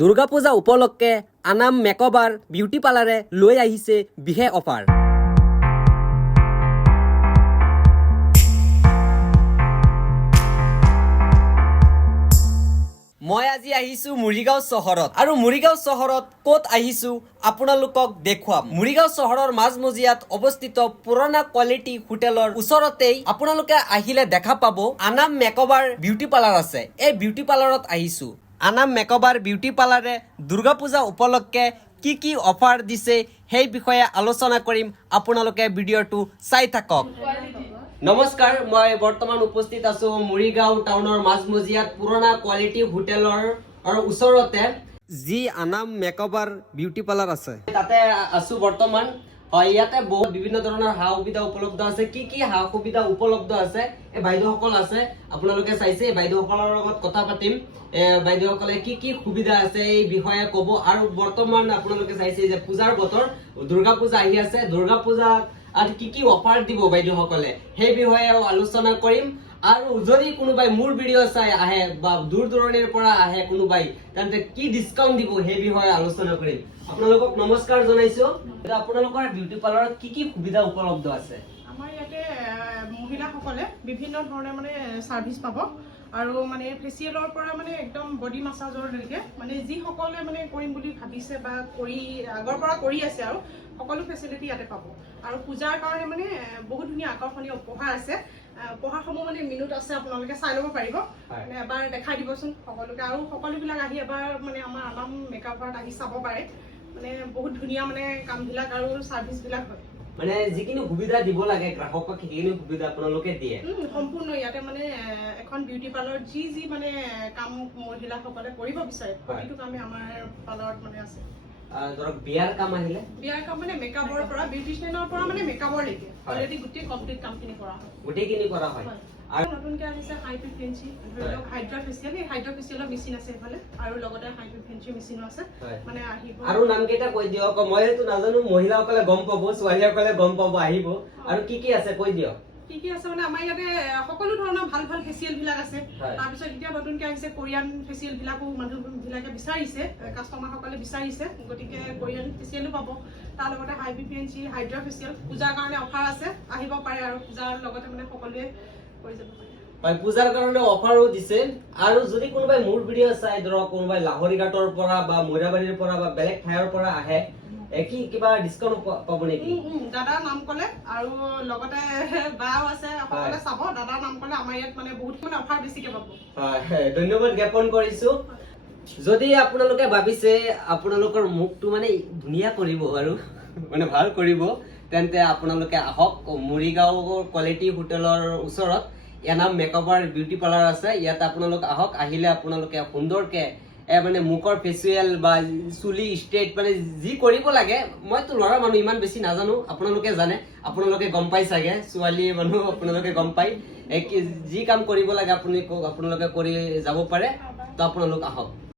দুৰ্গা পূজা উপলক্ষে Anam makeover beauty পাৰ্লাৰে লৈ আহিছে বিশেষ অফাৰ। মই আজি আহিছো মুৰিগাঁও চহৰত আৰু মুৰিগাঁও চহৰত ক'ত আহিছো আপোনালোকক দেখুৱাম। মুৰিগাঁও চহৰৰ মাজমজিয়াত অৱস্থিত পুৰণা কোৱালিটি হোটেলৰ ওচৰতেই আপোনালোকে আহিলে দেখা পাব আনাম মেকঅভাৰ বিউটি পাৰ্লাৰ আছে। এই বিউটি পাৰ্লাৰত আহিছো। আনাম মেকঅভাৰ বিউটি পাৰ্লাৰে দুৰ্গা পূজা উপলক্ষে কি অফাৰ দিছে সেই বিষয়ে আলোচনা কৰিম। আপোনালোকে ভিডিঅ'টো চাই থাকক। নমস্কাৰ, মই বৰ্তমান উপস্থিত আছো মুৰিগাঁও টাউনৰ মাজমজিয়াত পুৰণা কোৱালিটি হোটেলৰ ওচৰতে যি আনাম মেকঅভাৰ বিউটি পাৰ্লাৰ আছে তাতে আছো বৰ্তমান। হয়, ইয়াতে বহুত বিভিন্ন ধৰণৰ সা সুবিধা উপলব্ধ আছে। কি সা সুবিধা উপলব্ধ আছে এই বাইদেউসকল আছে, আপোনালোকে চাইছে। বাইদেউসকলৰ লগত কথা পাতিম। বাইদেউসকলে কি সুবিধা আছে এই বিষয়ে ক'ব। আৰু বৰ্তমান আপোনালোকে চাইছে যে পূজাৰ বতৰ, দুৰ্গা পূজা আহি আছে। দুৰ্গা পূজা আৰু কি অফাৰ দিব বাইদেউসকলে সেই বিষয়ে আলোচনা কৰিম। আৰু যদি কোনোবাই মোৰ ভিডিঅ' চাই আহে বা দূৰ দূৰণিৰ পৰা আহে কোনোবাই, তেন্তে কি ডিছকাউণ্ট দিব সেই বিষয়ে আলোচনা কৰিম। আপোনালোকক নমস্কাৰ জনাইছো। আপোনালোকৰ বিউটি পাৰ্লাৰত কি সুবিধা উপলব্ধ আছে? আমাৰ ইয়াতে মহিলাসকলে বিভিন্ন ধৰণৰ মানে সাৰ্ভিস পাব। আৰু মানে ফেচিয়েলৰ পৰা মানে একদম বডি মাসাজৰলৈকে মানে যিসকলে মানে কৰিম বুলি ভাবিছে বা আগৰ পৰা কৰি আছে আৰু সকলো ফেচিলিটি ইয়াতে পাব। আৰু পূজাৰ কাৰণে মানে বহুত ধুনীয়া আকৰ্ষণীয় উপহাৰ আছে। উপহাৰসমূহ মানে মিনুত আছে, আপোনালোকে চাই ল'ব পাৰিব। এবাৰ দেখাই দিবচোন সকলোকে। আৰু সকলোবিলাক আহি এবাৰ মানে আমাৰ আনাম মেকআপত আহি চাব পাৰে। মানে বহুত ধুনীয়া মানে কামবিলাক আৰু সাৰ্ভিসবিলাক হয়। মানে যিখিনি সুবিধা দিব লাগে গ্ৰাহকক সেইখিনি সুবিধা আপোনালোকে দিয়ে সম্পূৰ্ণ। ইয়াতে মানে এখন বিউটি পাৰ্লাৰত যি মানে কাম মহিলাসকলে কৰিব বিচাৰে প্ৰতিটো কামে আমাৰ পাৰ্লাৰত মানে আছে। ধৰক বিয়াৰ কাম আহিলে, বিয়াৰ কাম মানে মেকআপৰ পৰা বিউটিচিয়ানৰ পৰা মানে মেকআপৰলৈকে অলৰেডি গোটেই কমপ্লিট কামখিনি কৰা হয়। গোটেইখিনি কৰা হয়। আৰু নতুনকৈ আহিছে হাই ফ্ৰিকুৱেঞ্চি, ধৰি লওক হাইড্ৰা ফেচিয়েল। এই হাইড্ৰা ফেচিয়েলৰ মেচিন আছে এইফালে, আৰু লগতে হাই ফ্ৰিকুৱেঞ্চি মেচিনো আছে। মানে আহিব। আৰু নাম কেইটা কৈ দিয়ক। মই সেইটো নাজানো, মহিলাসকলে গম পাব, ছোৱালীসকলে গম পাব আহিব। আৰু কি আছে কৈ দিয়ক। কি আছে মানে আমাৰ ইয়াতে সকলো ধৰণৰ ভাল ফেচিয়েল বিলাক আছে। তাৰপিছত এতিয়া নতুনকৈ আহিছে কোৰিয়ান ফেচিয়েল বিলাকো মানুহবিলাকে বিচাৰিছে, কাষ্টমাৰসকলে বিচাৰিছে, গতিকে কোৰিয়ান ফেচিয়েলো পাব। তাৰ লগতে হাই ফ্ৰিকুৱেঞ্চি হাইড্ৰা ফেচিয়েল পূজাৰ কাৰণে অফাৰ আছে, আহিব পাৰে। আৰু পূজাৰ লগতে মানে সকলোৱে কৰি যাব পাৰে। হয়, পূজাৰ কাৰণে অফাৰো দিছে। আৰু যদি কোনোবাই মোৰ ভিডিঅ' চাই, ধৰক কোনোবাই লাহৰিঘাটৰ পৰা বা মৈৰাবাৰীৰ পৰা বা বেলেগ ঠাইৰ পৰা আহে, কিবা ডিছকাউণ্ট পাব নেকি? দাদাৰ নাম ক'লে আৰু লগতে বাও আছে, সকলোৱে চাব। দাদাৰ নাম ক'লে আমাৰ ইয়াত মানে বহুত মানে অফাৰ বেছিকে পাব। হয়, ধন্যবাদ জ্ঞাপন কৰিছো। যদি আপোনালোকে ভাবিছে আপোনালোকৰ মুখটো মানে ধুনীয়া কৰিব আৰু মানে ভাল কৰিব, তেন্তে আপোনালোকে আহক। মুৰিগাঁও কোৱালিটি হোটেলৰ ওচৰত এনাম মেকআভাৰ বিউটি পাৰ্লাৰ আছে। ইয়াত আপোনালোক আহক। আহিলে আপোনালোকে সুন্দৰকে মানে মুখৰ ফেচিয়েল বা চুলি ষ্ট্ৰেট মানে যি কৰিব লাগে। মইতো ল'ৰা মানুহ, ইমান বেছি নাজানো, আপোনালোকে জানে, আপোনালোকে গম পাই চাগে। ছোৱালী মানুহ আপোনালোকে গম পাই। যি কাম কৰিব লাগে আপোনালোকে কৰি যাব পাৰে। তো আপোনালোক আহক।